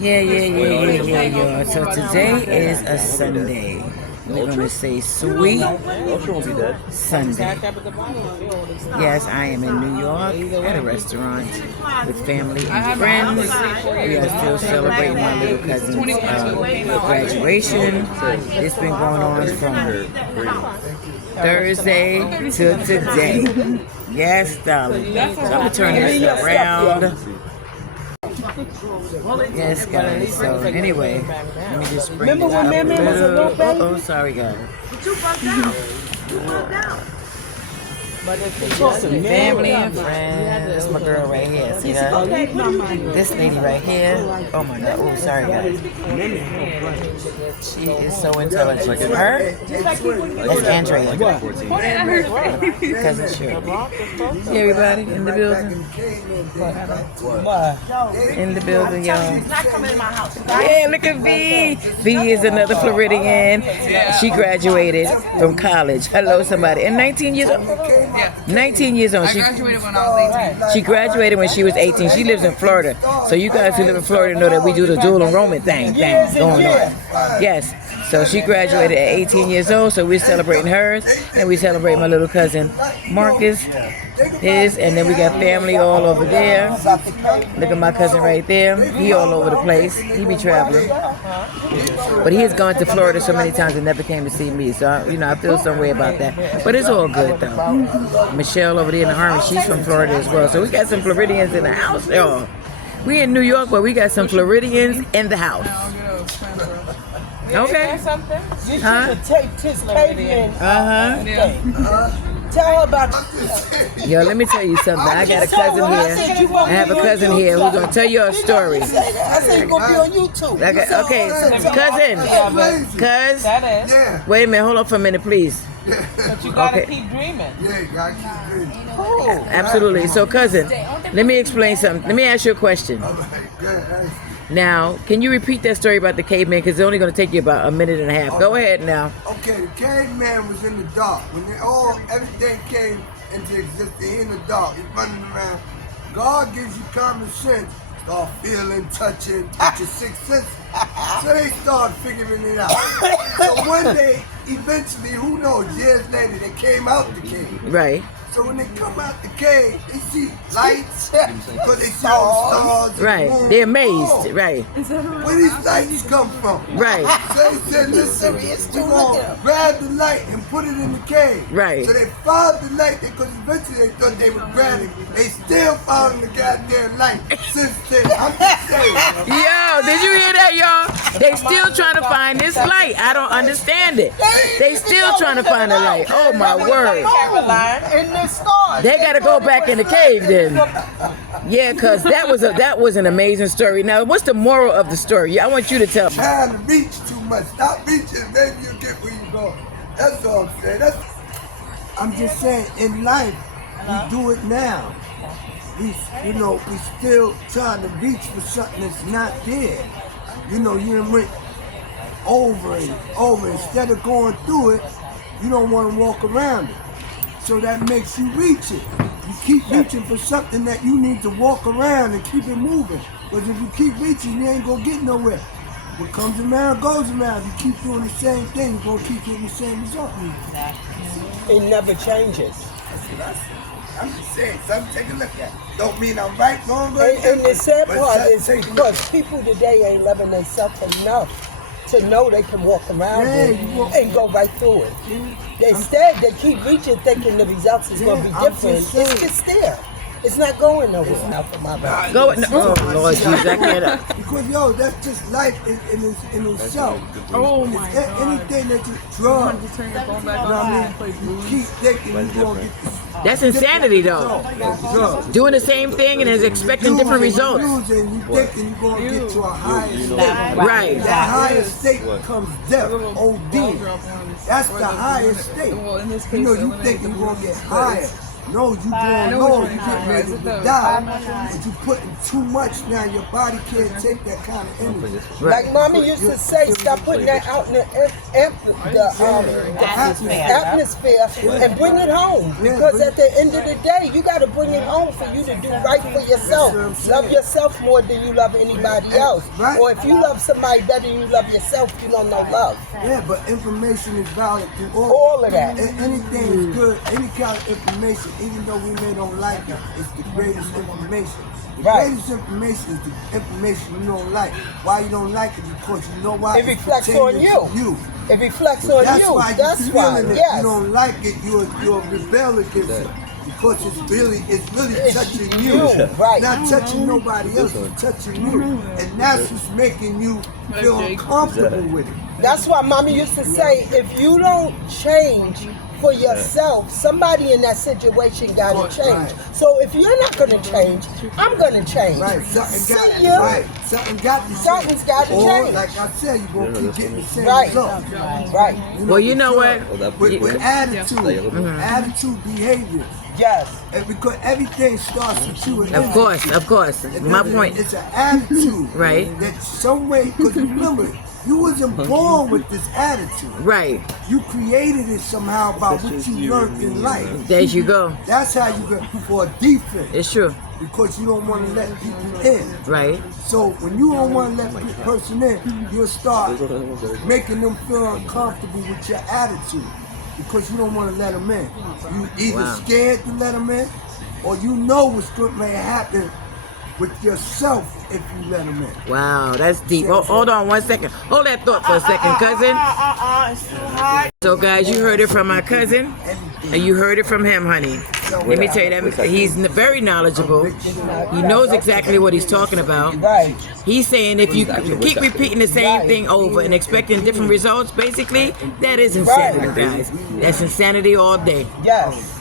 Yeah. So today is a Sunday. We're going to say sweet Sunday. Yes, I am in New York at a restaurant with family and friends. We are still celebrating my little cousin's graduation. It's been going on from Thursday to today. Yes, darling. So I'm going to turn this around. Yes, guys. So anyway, let me just bring it up a little. Oh, sorry, guys. But you bugged out. You bugged out. Family and friends. This is my girl right here. See that? This lady right here. Oh my God. Oh, sorry, guys. She is so intelligent. Her? That's Andrea. Cousin Shirley. See everybody in the building? In the building, y'all. Yeah, look at V. V is another Floridian. She graduated from college. Hello, somebody. And 19 years old. Yeah. 19 years old. I graduated when I was 18. She graduated when she was 18. She lives in Florida. So you guys who live in Florida know that we do the dual enrollment thing going on. Yes. So she graduated at 18 years old. So we're celebrating hers. And we celebrate my little cousin Marcus. His. And then we got family all over there. Look at my cousin right there. He all over the place. He be traveling. But he has gone to Florida so many times and never came to see me. So, I feel some way about that. But it's all good, though. Michelle over there in the Army, she's from Florida as well. So we got some Floridians in the house, y'all. We in New York, but we got some Floridians in the house. Okay. You should have taped his Canadian Tell her about it. Yo, let me tell you something. I got a cousin here. I have a cousin here who's going to tell you a story. I said you're going to be on YouTube. Okay, cousin. Wait a minute. Hold on for a minute, please. But you got to keep dreaming. Yeah, you got to keep dreaming. Oh. Absolutely. So, cousin, let me explain something. Let me ask you a question. Now, can you repeat that story about the caveman? Because it's only going to take you about a minute and a half. Go ahead now. Okay, the caveman was in the dark. When everything came into existence, he in the dark. He's running around. God gives you common sense. Start feeling, touching, get your sixth sense. So they start figuring it out. So one day, eventually, who knows, years later, they came out the cave. Right. So when they come out the cave, they see lights, because they see all stars. Right. The moon. They're amazed. Right. Where these lights come from? Right. So they said, listen, we're going to grab the light and put it in the cave. Right. So they found the light, because eventually they thought they would grab it. They still found the goddamn light since then. I'm just saying. Yo, did you hear that, y'all? They still trying to find this light. I don't understand it. They still trying to find the light. Oh, my word. They got to go back in the cave then. Yeah, because that was an amazing story. Now, what's the moral of the story? I want you to tell me. Trying to reach too much. Stop reaching. Maybe you'll get where you go. That's all I'm saying. I'm just saying, in life, we do it now. We still trying to reach for something that's not there. You went over and over. Instead of going through it, you don't want to walk around it. So that makes you reach it. You keep reaching for something that you need to walk around and keep it moving. Because if you keep reaching, you ain't going to get nowhere. What comes around goes around. If you keep doing the same thing, you're going to keep getting the same result. It never changes. I'm just saying, something to take a look at. Don't mean I'm right, wrong, and the sad part is because people today ain't loving themselves enough to know they can walk around and go right through it. Instead, they keep reaching thinking the results is going to be different. It's just there. It's not going nowhere. Not for my body. Oh, Lord Jesus, I can't. Because, that's just life in itself. Oh, my God. Anything that you drugs, you keep thinking you're going to get this. That's insanity, though. Doing the same thing and is expecting different results. You thinking you're going to get to a higher state. Right. That higher state becomes death, OD. That's the higher state. You thinking you're going to get higher. No, you going low, you get ready to die. But you putting too much now, your body can't take that kind of energy. Like Mommy used to say, stop putting that out in the atmosphere and bring it home. Because at the end of the day, you got to bring it home for you to do right for yourself. Love yourself more than you love anybody else. Or if you love somebody better than you love yourself, you don't know love. Yeah, but information is valid through All of that. Anything is good. Any kind of information, even though we may don't like it, it's the greatest information. The greatest information is the information you don't like. Why you don't like it? Because you know why? It reflects on you. It reflects on That's you. why That's you why. feeling it. Yes. You don't like it. You'll rebel against it. Because it's really touching you. Right. Not touching nobody else, it's touching you. And that's what's making you feel uncomfortable with it. That's why Mommy used to say, if you don't change for yourself, somebody in that situation got to change. So if you're not going to change, I'm going to change. Right. Something's got to Or, change. like I said, you're going to keep getting the same Right. result. Right. Well, you know what? With attitude, behavior. Yes. And because everything starts with you. Of course. My point. It's an attitude. Right. That some way, because remember, you wasn't born with this attitude. Right. You created it somehow by what you learned in life. There you go. That's how you get for a defense. It's true. Because you don't want to let people in. Right. So when you don't want to let a person in, you'll start making them feel uncomfortable with your attitude. Because you don't want to let them in. You either scared to let them in, or you know what's going to happen with yourself if you let them in. Wow, that's deep. Hold on 1 second. Hold that thought for a second, cousin. So guys, you heard it from my cousin, and you heard it from him, honey. Let me tell you that he's very knowledgeable. He knows exactly what he's talking about. Right. He's saying if you keep repeating the same thing over and expecting different results, basically, that is insanity, guys. That's insanity all day. Yes.